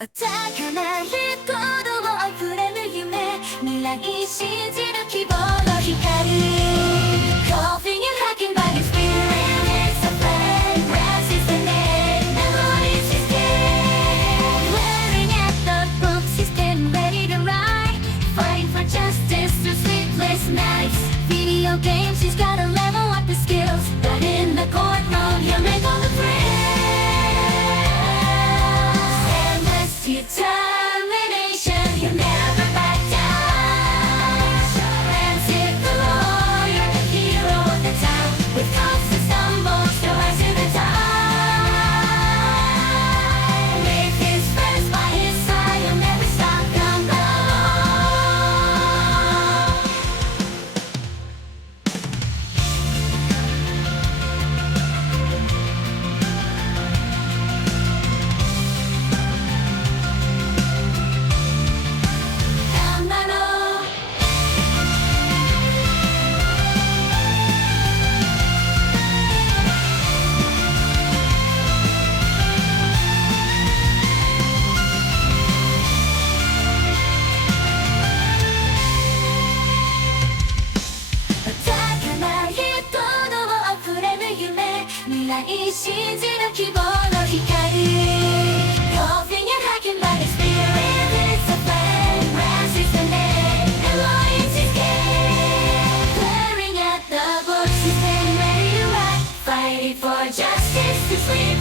高鳴る鼓動あふれる夢未来信じる希望の光 Coughing and hacking by the spirit It's a flame, grass is the name The voice is dead Glaring at the book system ready to ride Fighting for justice through sleepless nights Video games, she's gotta level up the skills But in the courtroom, you'll make all the friends Determination, you never back down. Frantic the lawyer, hero of the town. With constant stumbles, still rise to the top. With his friends by his side, he'll never stop, come未来信じる希望の光 Coughing and hacking by the spirit It's a flame, grass is the name The voice is gay Glaring at the books He's been ready to ride Fighting for justice to sleep